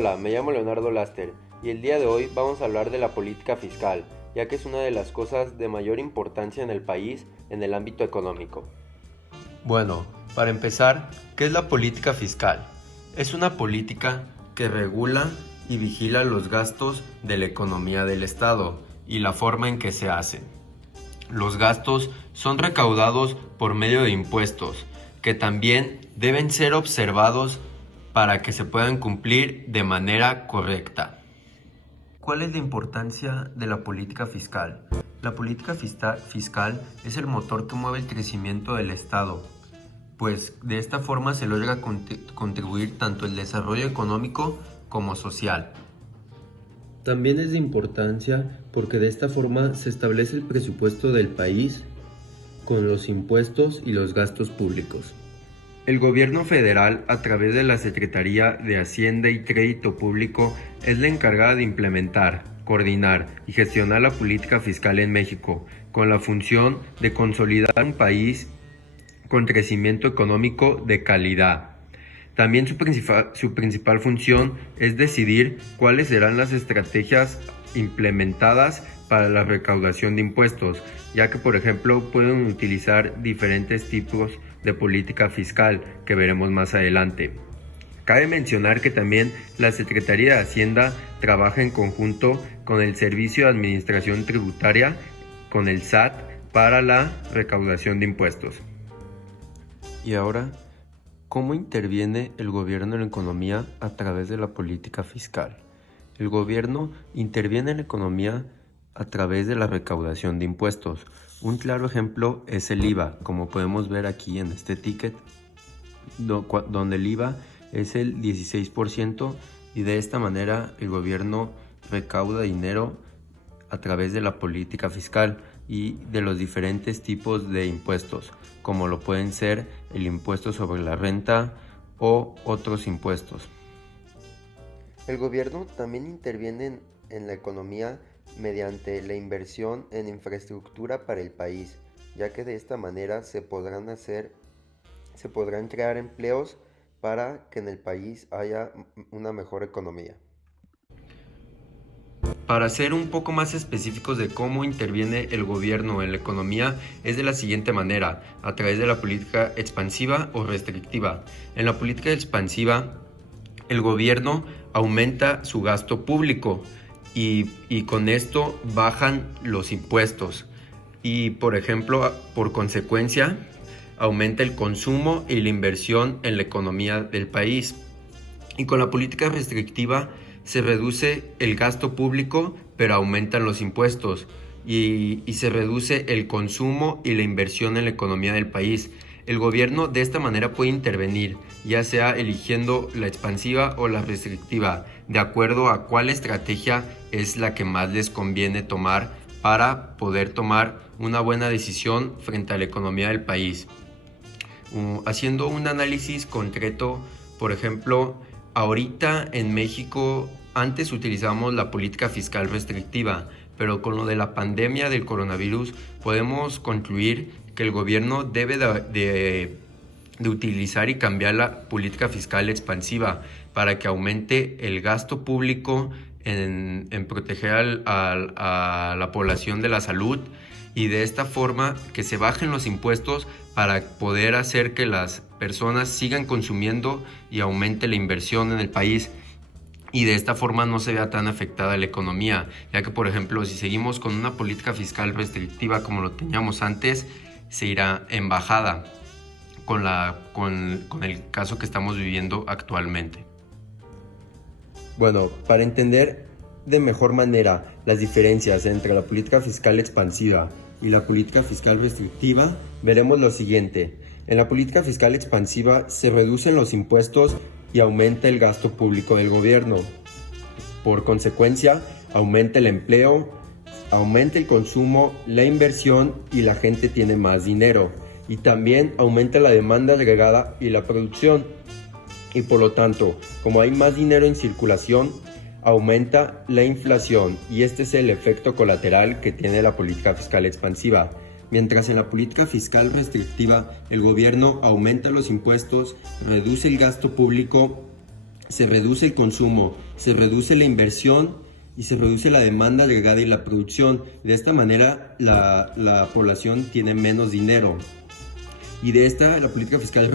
Hola, me llamo Leonardo Laster y el día de hoy vamos a hablar de la política fiscal, ya que es una de las cosas de mayor importancia en el país en el ámbito económico. Bueno, para empezar, ¿qué es la política fiscal? Es una política que regula y vigila los gastos de la economía del Estado y la forma en que se hacen. Los gastos son recaudados por medio de impuestos, que también deben ser observados para que se puedan cumplir de manera correcta. ¿Cuál es la importancia de la política fiscal? La política fiscal es el motor que mueve el crecimiento del Estado, pues de esta forma se logra contribuir tanto el desarrollo económico como social. También es de importancia porque de esta forma se establece el presupuesto del país con los impuestos y los gastos públicos. El gobierno federal, a través de la Secretaría de Hacienda y Crédito Público, es la encargada de implementar, coordinar y gestionar la política fiscal en México, con la función de consolidar un país con crecimiento económico de calidad. También su principal función es decidir cuáles serán las estrategias implementadas para la recaudación de impuestos, ya que por ejemplo pueden utilizar diferentes tipos de política fiscal que veremos más adelante. Cabe mencionar que también la Secretaría de Hacienda trabaja en conjunto con el Servicio de Administración Tributaria, con el SAT, para la recaudación de impuestos. Y ahora, ¿cómo interviene el gobierno en la economía a través de la política fiscal? El gobierno interviene en la economía a través de la recaudación de impuestos. Un claro ejemplo es el IVA, como podemos ver aquí en este ticket, donde el IVA es el 16% y de esta manera el gobierno recauda dinero a través de la política fiscal y de los diferentes tipos de impuestos, como lo pueden ser el impuesto sobre la renta o otros impuestos. El gobierno también interviene en la economía mediante la inversión en infraestructura para el país, ya que de esta manera se podrán crear empleos para que en el país haya una mejor economía. Para ser un poco más específicos de cómo interviene el gobierno en la economía es de la siguiente manera, a través de la política expansiva o restrictiva. En la política expansiva, el gobierno aumenta su gasto público y con esto bajan los impuestos y, por ejemplo, por consecuencia, aumenta el consumo y la inversión en la economía del país. Y con la política restrictiva se reduce el gasto público, pero aumentan los impuestos y se reduce el consumo y la inversión en la economía del país. El gobierno de esta manera puede intervenir, ya sea eligiendo la expansiva o la restrictiva, de acuerdo a cuál estrategia es la que más les conviene tomar para poder tomar una buena decisión frente a la economía del país. Haciendo un análisis concreto, por ejemplo, ahorita en México antes utilizábamos la política fiscal restrictiva, pero con lo de la pandemia del coronavirus podemos concluir que el gobierno debe de utilizar y cambiar la política fiscal expansiva para que aumente el gasto público en proteger a la población de la salud y de esta forma que se bajen los impuestos para poder hacer que las personas sigan consumiendo y aumente la inversión en el país y de esta forma no se vea tan afectada la economía, ya que por ejemplo si seguimos con una política fiscal restrictiva como lo teníamos antes, se irá en bajada con el caso que estamos viviendo actualmente. Bueno, para entender de mejor manera las diferencias entre la política fiscal expansiva y la política fiscal restrictiva, veremos lo siguiente. En la política fiscal expansiva se reducen los impuestos y aumenta el gasto público del gobierno. Por consecuencia, aumenta el empleo, aumenta el consumo, la inversión y la gente tiene más dinero. Y también aumenta la demanda agregada y la producción. Y por lo tanto, como hay más dinero en circulación, aumenta la inflación y este es el efecto colateral que tiene la política fiscal expansiva. Mientras en la política fiscal restrictiva el gobierno aumenta los impuestos, reduce el gasto público se reduce el consumo, se reduce la inversión y se reduce la demanda agregada y la producción. De esta manera la población tiene menos dinero. Y la política fiscal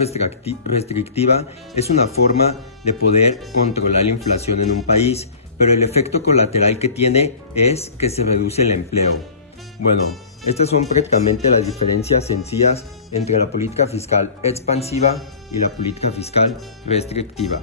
restrictiva es una forma de poder controlar la inflación en un país, pero el efecto colateral que tiene es que se reduce el empleo. Bueno, estas son prácticamente las diferencias sencillas entre la política fiscal expansiva y la política fiscal restrictiva.